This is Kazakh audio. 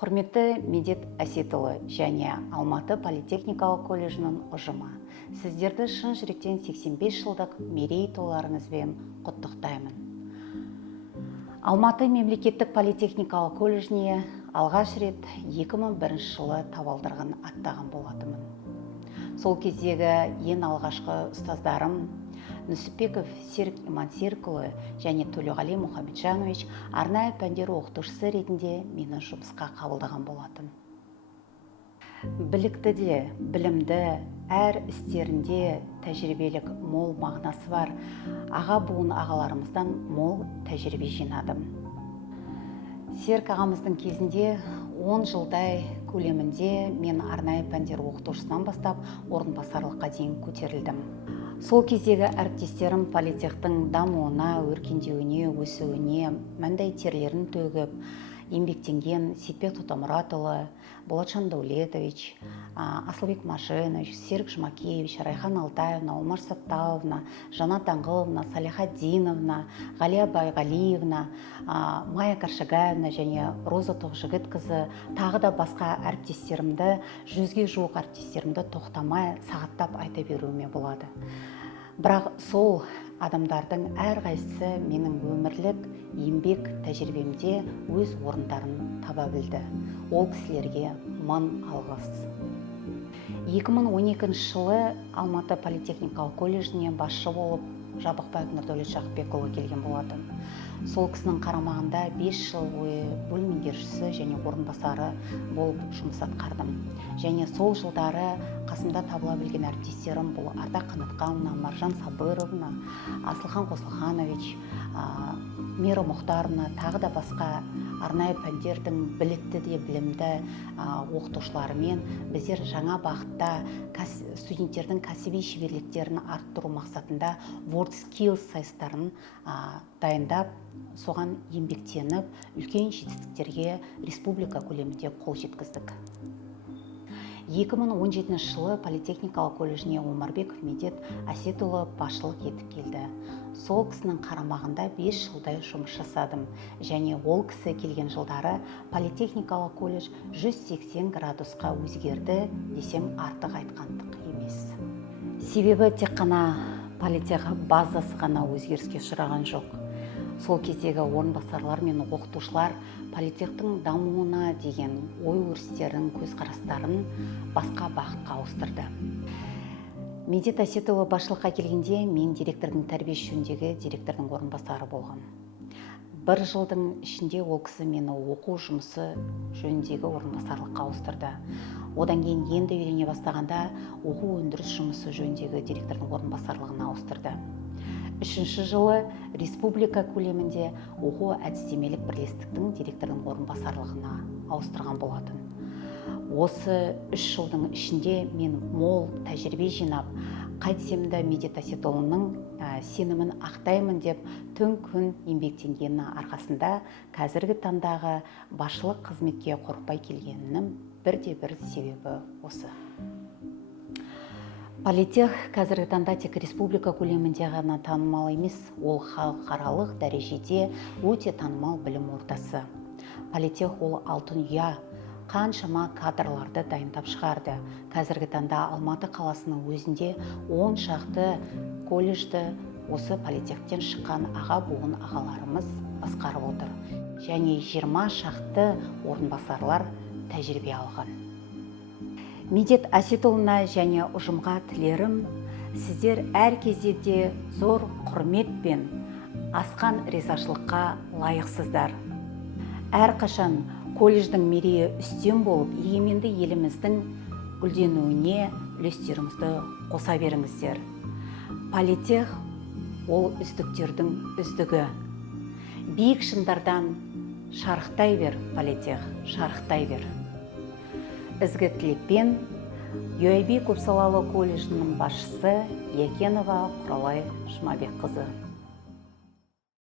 Құрметті Медет Әсетұлы және Алматы политехникалық колледжінің ұжымы, сіздерді шын жүректен 85 жылдық мерейтойларыңызбен құттықтаймын. Алматы мемлекеттік политехникалық колледжіне алғаш рет 2001 жылы табалдырығын аттаған болатынмын. Сол кездегі ең алғашқы ұстаздарым Нүсіпбеков Серік Имансерікұлы және Төлеғали Мұхамеджанович арнайы пәндер оқытушысы ретінде мені жұмысқа қабылдаған болатын. Білікті де, білімді, әр істерінде тәжірибелік мол мағынасы бар аға буын ағаларымыздан мол тәжірибе жинадым. Серік ағамыздың кезінде 10 жылдай көлемінде мен арнайы пәндер оқытушысынан бастап орынбасарлыққа дейін көтерілдім. Сол кездегі әріптестерім политехтің дамуына, өркендеуіне, өсуіне мәндай терлерін төгіп, еңбектенген Сейітбек Тұтамұратұлы, Болатжан Дәулетович, Асылбек Машенович, Серік Жұмакевич, Райхан Алтаевна, Омар Саттауовна, Жанат Аңғыловна, Салиха Диновна, Ғалия Байғалиевна, Майя Каршагаевна және Роза Тоқжігітқызы, тағы да басқа әріптестерімді, 100-ге жуық әріптестерімді тоқтамай сағаттап айта беруіме болады. Бірақ сол адамдардың әрқайсысы менің өмірлік еңбек тәжірибемде өз орындарын таба білді. Ол кісілерге мың алғыс. 2012 жылы Алматы политехникалық колледжіне басшы болып Жабықбаев Нұрдәулет Жақыпбекұлы келген болатын. Сол кісінің қарамағында 5 жыл бойы бөлім меңгерушісі және орынбасары болып жұмыс атқардым. Және сол жылдары қасымда табыла білген әріптестерім бұл Ардақ Қанатқановна, Маржан Сабыровна, Асылхан Қосылханович, Мира Мұхтаровна, тағы да басқа арнайы пәндердің білікті де білімді оқытушыларымен біздер жаңа бағытта студенттердің кәсіби шеберліктерін арттыру мақсатында WorldSkills сайыстарын дайындап, соған еңбектеніп, үлкен жетістіктерге республика көлемінде қол жеткіздік. 2017 жылы политехникалық колледжіне Омарбеков Медет Әсетұлы басшылық етіп келді. Сол кісінің қарамағында 5 жылдай жұмыс жасадым. Және ол кісі келген жылдары политехникалық колледж 180 градусқа өзгерді десем артық айтқандық емес. Себебі тек қана политех базасы ғана өзгеріске ұшыраған жоқ. Сол кездегі орынбасарлар мен оқытушылар политехтің дамуына деген ой-өрістерін, көзқарастарын басқа бағытқа ауыстырды. Медет Әсетұлы басшылыққа келгенде мен директордың тәрбие жөніндегі директордың орынбасары болған. Бір жылдың ішінде ол кісі мені оқу жұмысы жөніндегі орынбасарлыққа ауыстырды. Одан кейін енді үйрене бастағанда оқу өндіріс жұмысы жөніндегі директордың орынбасарлығына ауыстырды. 3-ші жылы республика көлемінде оқу әдістемелік бірлестіктің директордың орынбасарлығына ауыстырған болатын. Осы 3 жылдың ішінде мен мол тәжірибе жинап, қайтсемді Медет Әсетұлының сенімін ақтаймын деп түн күн еңбектенгені арқасында қазіргі таңдағы басшылық қызметке қорықпай келгенім бірде-бір себебі осы. Политех қазіргі таңда тек республика көлемінде ғана танымал емес, ол халықаралық дәрежеде өте танымал білім ордасы. Политех ол алтын ұя, қаншама кадрларды дайындап шығарды. Қазіргі таңда Алматы қаласының өзінде 10 шақты колледжді осы политехтен шыққан аға буын ағаларымыз басқарып отыр. Және 20 шақты орынбасарлар тәжірибе алған. Медет Әсетұлына және ұжымға тілерім, сіздер әр кездерде зор құрмет пен асқан ризашылыққа лайықсыздар. Әрқашан колледждің мерейі үстем болып, егеменді еліміздің гүлденуіне үлестеріңізді қоса беріңіздер. Политех ол үздіктердің үздігі. Биік шыңдардан шарықтай бер, политех, шарықтай бер. Ізгі тілекпен ЮАБ көпсалалы колледжінің басшысы Якенова Құралай Жұмабекқызы.